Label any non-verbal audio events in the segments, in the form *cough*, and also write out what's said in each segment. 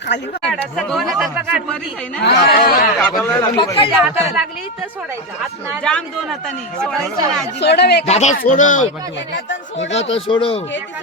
खाली लागली तर सोडायचं जाम दोन हाताने सोडायचं नाही सोडव. एक दादा सोडव सोडव. एका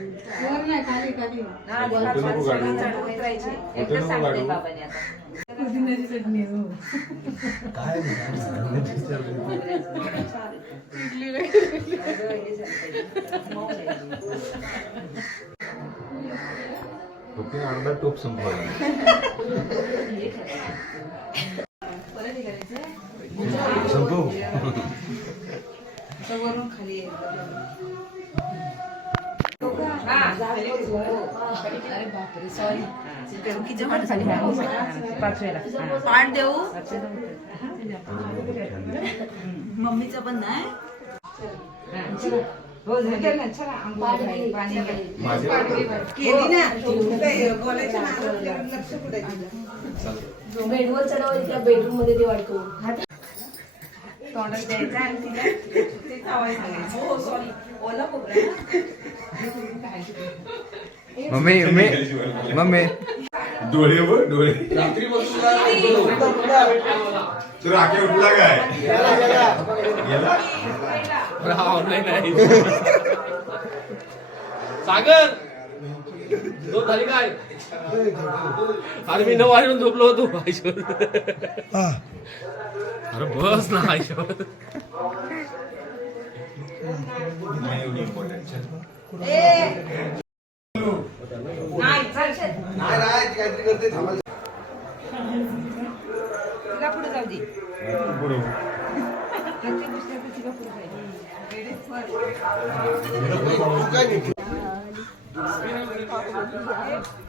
वर काढा दादा दादा तू हातात धर दादा तू हातात धर सोडा ना. पालखी हाताने सोडा ना. दादा अगं थांब ना हाय गेलं काय. अंडा टोप संपला. नाही हो झालं ना चला आंघोळ पाणी केली ना? बोलायचं ना लक्ष कुठे बेडवर चढावं किंवा बेडरूममध्ये ते वाटतो. तोंडात द्यायचं आणि तिला ते चावायचं. हो सॉरी ओला खोबरं *laughs* मम्मी मम्मी मम्मी. डोळे व डोळे. तू राखे उठला काय? गेला सागर! झोप झाली काय? अरे मी नऊ वाजून झोपलो होतो आयुष्यात अरे बस ना नाही तिला पुढे जाऊ दे प्रत्येक दुसऱ्या तिला पुढे जायचं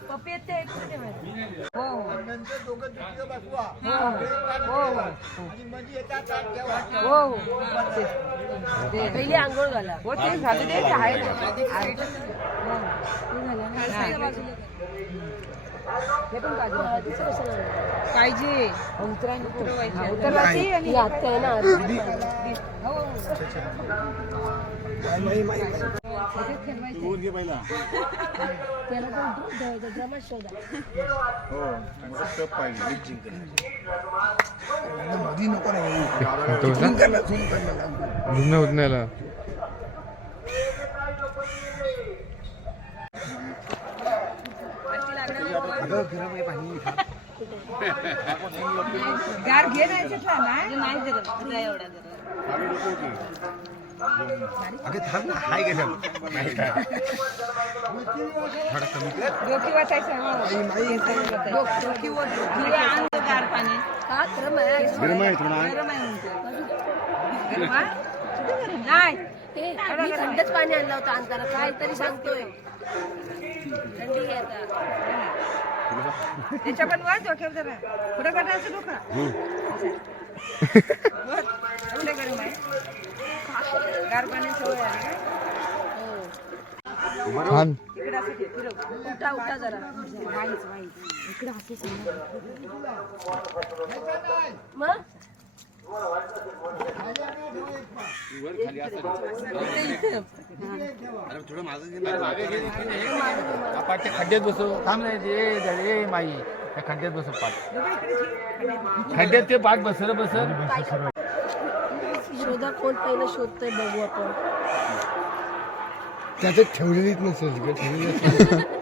पप्पी येते हो. हो हो हो. पहिली आंघोळ घाला. हो ते झालं ते आहे. ना. हो. हे पण बाजूला. पाहिजे उतरवायची. आणि ही आत्या आहे ना हो. लगेच *laughs* गार घे नाही घेतला ना नाही? जगत. तुला एवढा जरा अगं थांब ना. हाय गेलं डोकी वाचायचं हो. डोक- डोकी वर डोकी गार पाणी. का क्रम आहे. गरम आहे थोडा गरम आहे म्हणते. गरम आहे? कुठे गरम? नाही. मी थंडच पाणी आणलं होतं अंतारा काय तरी सांगतोय. थंडी आहे आता त्याच्या पण वर डोक्यावर जरा. पुढे काढायचं डोकं. वर. एवढे गरम आहे. गार पाण्याची सवय आहे का? छान. इकडे असं घे, फिरव. उठा उठा जरा. वाईच वाईच इकडे असं समजा. मग? पाठच्या खड्ड्यात बसव थांब नाही ते माई त्या खड्ड्यात बसव पाठ खड्ड्यात ते पाठ बसर बसर शोधा कोण पहिलं शोधतोय बघू आपण त्याच्यात ठेवलेलीच नसेल ठेवलेली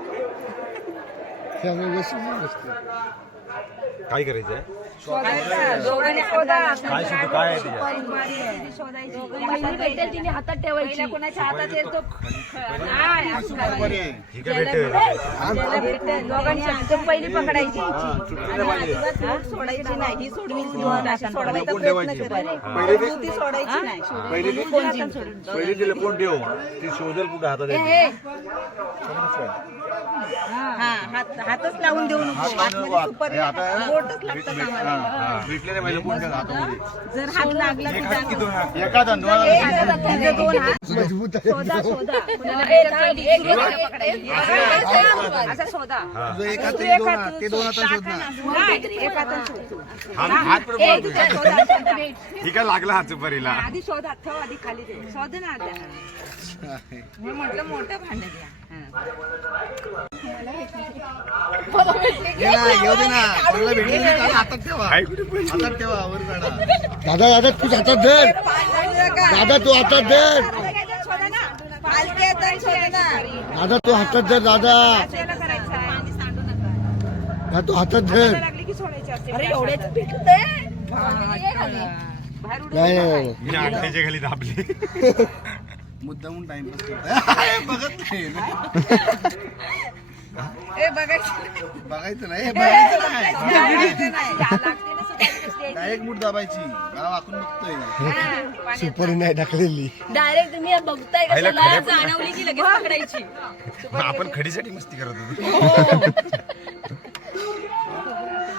काय करायचंय. काय काय आहे पहिली भेटेल तिने हातात ठेवायची कोणाच्या हातात येतो नाही, असं भेटेल. ज्याला पहिली पकडायची. आणि अजिबात बोट सोडायची नाही. ही सोडवी सोडवायचा प्रयत्न करायचा ती सोडायची नाही. पहिले ती पहिले तिला कोण ठेव ती शोधल कुठं हातात. हा हात हातच लावून देऊ नको. आतमध्ये सुपारी बोटच लागतं कामाला भेटले नाही पहिले कोण ठेव हातामध्ये. जर हात लागला की जाणवं. एका दोन हात मजबूत आहे. शोधा शोधा *laughs* कुणाला एक हात एक हात ना नाही, एक. हात. पण शोधा, शोधा. लागला हात सुपारीला. आधी शोधा ठेव आधी खाली ठेव. शोध ना आता मी म्हटलं मोठं भांडण दादा दादा तू हातात धर दादा तू हातात धर दादा तू हातात धर दादा. हा, तू हातात धर नाही खाली दाबले. मुद्दामून टाइमपास करतो *laughs* बघत नाही. *laughs* बघायचं बघायचं नाही. बघायचं नाही. बघायचं नाही. लागते ना सुपारी कसली आहे. डायरेक्ट मूठ दाबायची. मला वाकून बघतोय. पाण्यात सुपारी नाही टाकलेली डायरेक्ट तुम्ही हे बघताय आईला कशाला खडे- जाणवली की लगेच पकडायची. आपण खडीसाठी मस्ती करत होतो.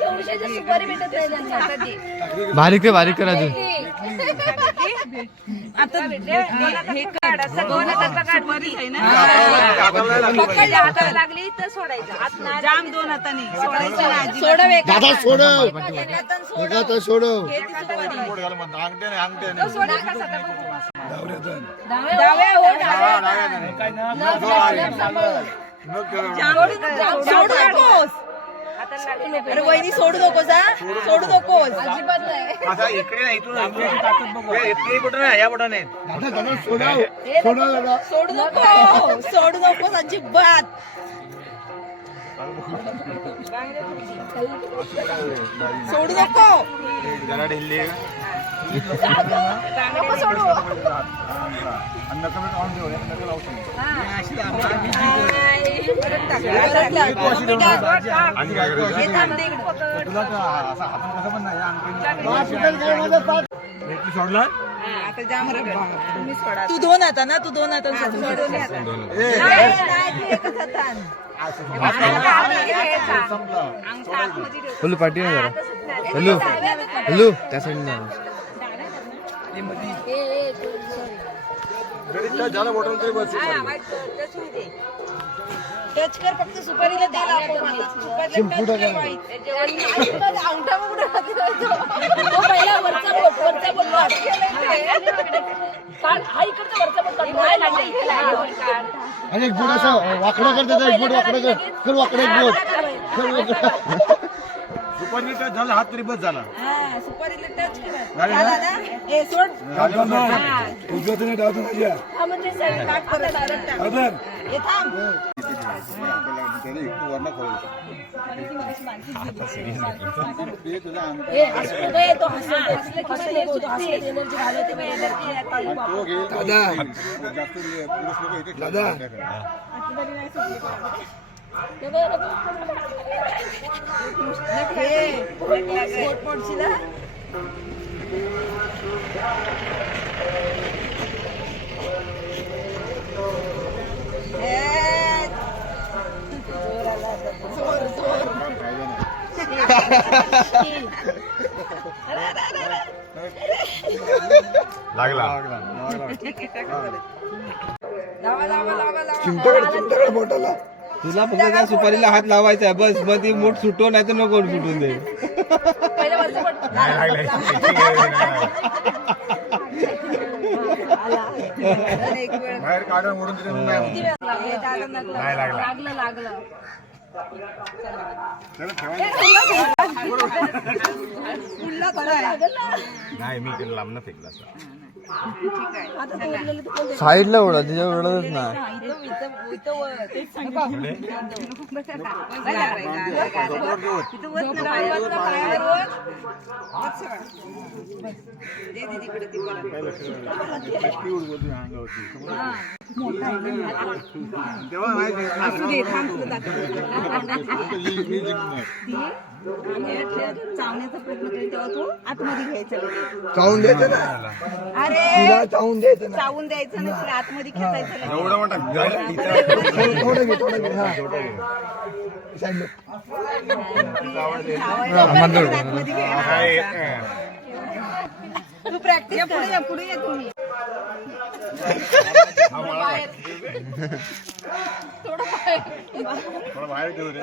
एवढ्याच्या सुपारी भेटत नाही त्यांच्या हातात दे. बारीक आहे बारीक करा अजून. आता हे- हे हाताला लागली तर सोडायचं. नाही जाम दोन हाताने. सोडायचं. नाही सोडव एक दादा सोडव. हाताने सोड. एका हातात सोडव. हे ती सुपारी. अंगठ्याने अंगठ्याने. सोड एका हाताने बघू. डाव्या हो, डाव्या. जाम सोडू नकोस. अरे वहिनी सोडू नकोस हा? सोडू नकोस. अजिबात नाही आता इकडे नाही इथून इकडे बटन आहे या दादा दादा दादा सोडू नको. सोडू नकोस अजिबात. सोडू नको. जरा ढिल्ली. नको सोडू आणि काय करायचं हे. सोडला हा, आता. तू दोन हाता ना तू दोन आता. हॅलो हॅलो त्या झालं बॉटल तरी बस हा, टच कर फक्त सुपारीला पहिला वरचा बोट वरचा काढ. हा इकडचा वरचा. आणि एक बोट असं वाकडं कर त्याचा एक बोट वाकडं कर. कर वाकडं एक बोट कर वाकडं. *laughs* सुपारी टच झाला हात तरी बस झाला. सुपारीला टच कर झाला ना? ए, सोड. हा. हा म्हणजे सगळं टाक परत, परत टाक. ए, थांब. ए, हसू ए, तो हसू- हसलं की मग नको, तो हसलं की energy घालवते, मग energy येते. नको, नको. लागला. लावा, लावा, लावा. तुला फक्त त्या सुपारीला हात लावायचा आहे. बस मग ती मूठ सुटो नाही तर नको सुटून दे. *laughs* बाहेर काढून मोडून दिले मग नाही लागला लागलं लागलं. चला मी लांब फेकला साईडला ओढा तिच्या ओढतच नाही चावण्याचा प्रयत्न करेल तेव्हा तू आतमध्ये घ्यायचा. चावून द्यायचं ना? अरे! तिला चावून द्यायचं ना? चावून द्यायचं नाही तुला आतमध्ये खेचायचं लगेच. एवढा मोठा इथं- थोडं थोडं घे थोडं घे हा. साईडला. चावायचं लगेच आतमध्ये घे. हा, तू प्रॅक्टिस पुढे या पुढे या तुम्ही. बाहेर ठेवू रे.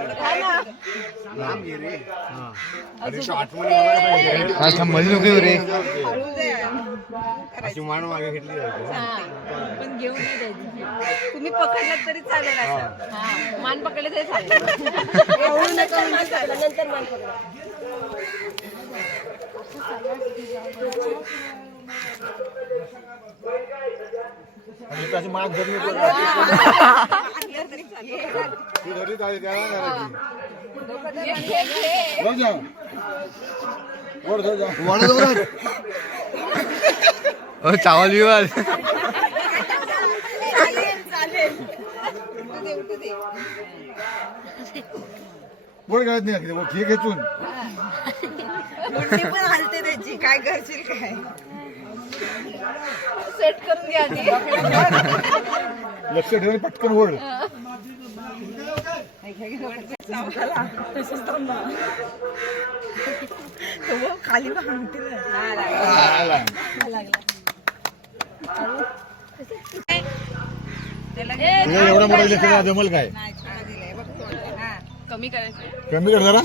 रे. हा. अशी मान मागे घेतली पण घेऊन. तुम्ही पकडलं तरी चालेल असं. मान पकडले तरी चालेल. *laughs* मान नंतर मान मान धरली तर ती धरली तर त्याला करायची वर जा वर जा, जा वाढत वाढत. ओ चावल बिवाल. वर गळत नाही घे मुंडी पण हलते त्याची. काय करशील काय? सेट करून घ्या. लक्ष ठेवून पटकन बघ, खाली एवढा मोठा इलेक्ट्रिक जमल काय? कमी करायचं कमी कर जरा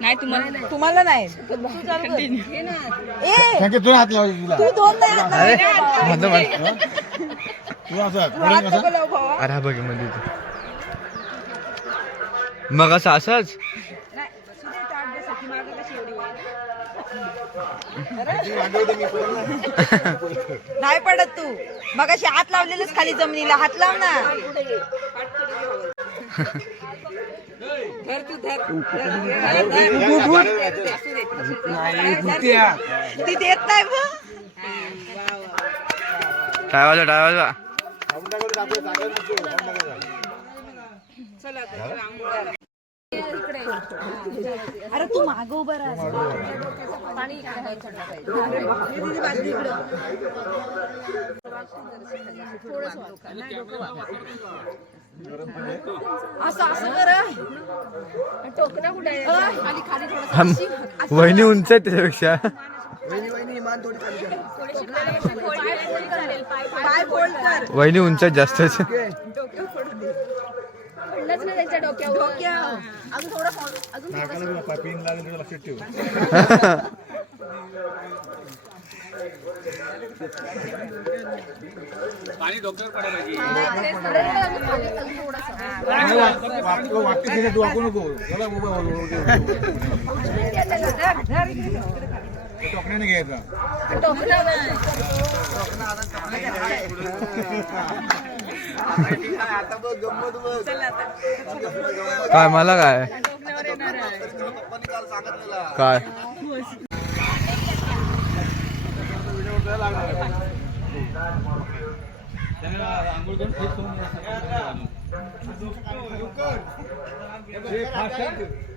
नाही तुम्हाला तुम्हाला नाही. हात लावायची तुला. तू हात अरे तू असं हा बघमध्ये तू. मग असं असंच? नाही पडत तू. मग अशी हात लावलेलेच खाली जमिनीला. हात लाव ना. धर तू धर. ती देत नाही बघ टाळवाजा टाळवाजा. अरे तू माग उभं राहा. पाणी. असं असं करा. टोकना कुठे? खाली खाली वहिनी उंच आहे त्याच्यापेक्षा. वहिनी वहिनी मान त्यांच्या डोक्यावर. अजून थोडं फोल्ड- अजून थोडंसं. पिन लागेल तुला लक्षात ठेव. अजून थोडंसं. नाही, वा- वा- वाटते तिथे तू वाकू नको. चला उभं वर- वर- वर- ते टोकण्याने घ्यायचा. टोकना आता काय मला काय? काय? फास्ट